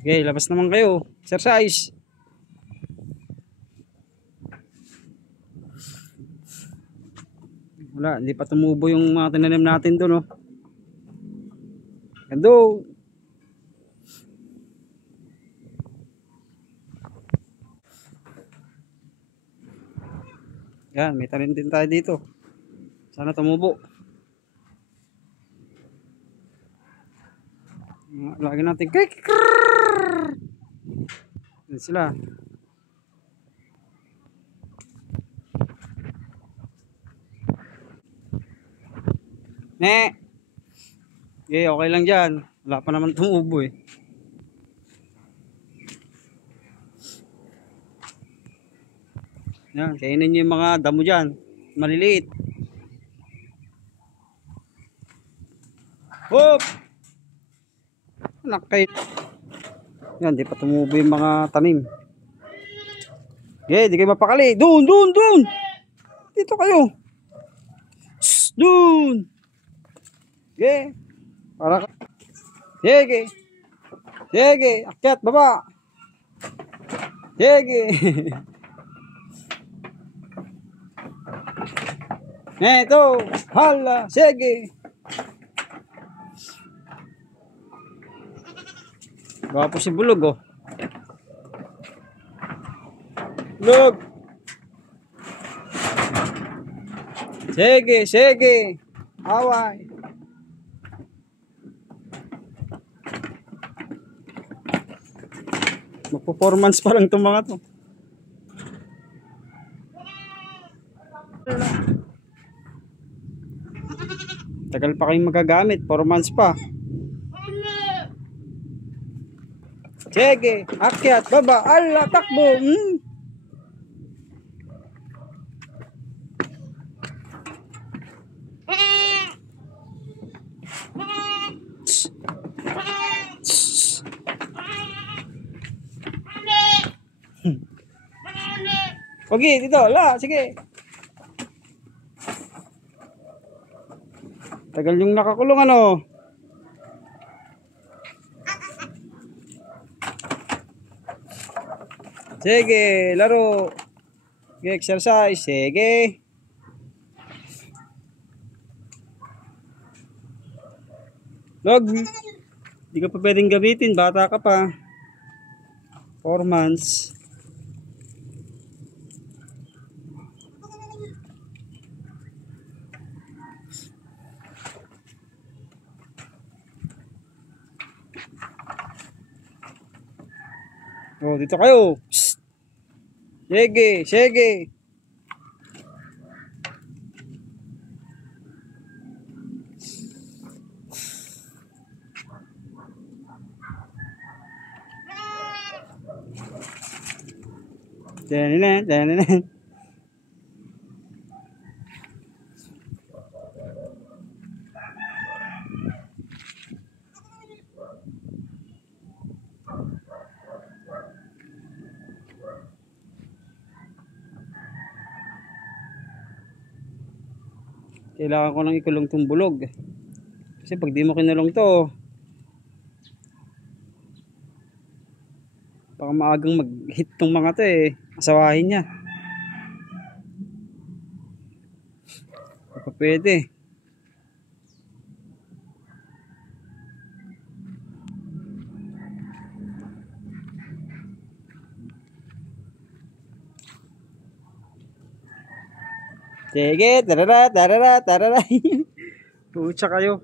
Okay, labas naman kayo. Exercise. Wala, hindi pa tumubo yung mga tinanim natin doon, oh. Gando. Yan, may tanim din tayo dito. Sana tumubo. Lagi natin. Yan sila. Ne. Okay, okay lang dyan. Wala pa naman tumubo eh. Yan, kainin nyo yung mga damo dyan. Maliliit. Hop! Nakay. Yan, di pa tumubo yung mga tanim. Okay, di kayo mapakali. Doon! Dito kayo. Shhh, doon! Okay. Para. Sige. Akyat, baba. Sige. Neto, hala, sige. Gwapo si Bulog, oh. Bulog. Sige. Away. Magpo-performance pa lang itong mga to. Tagal pa kayong magagamit, 4 months pa. Sige, akyat, baba, ala, takbo. Okay, dito, ala, sige. Tagal yung nakakulong, ano. Sige, laro. Sige, exercise. Sige. Log. Hindi ka pa pwedeng gamitin. Bata ka pa. 4 months. Oh, dito kayo. Psst. Sige. Dananan. Kailangan ko nang ikulong tong bulog. Kasi pag di mo kinulong to, baka maagang mag-hit tong mga to eh. Asawahin niya. Baka pwede. Sige, tarara. Pucha kayo.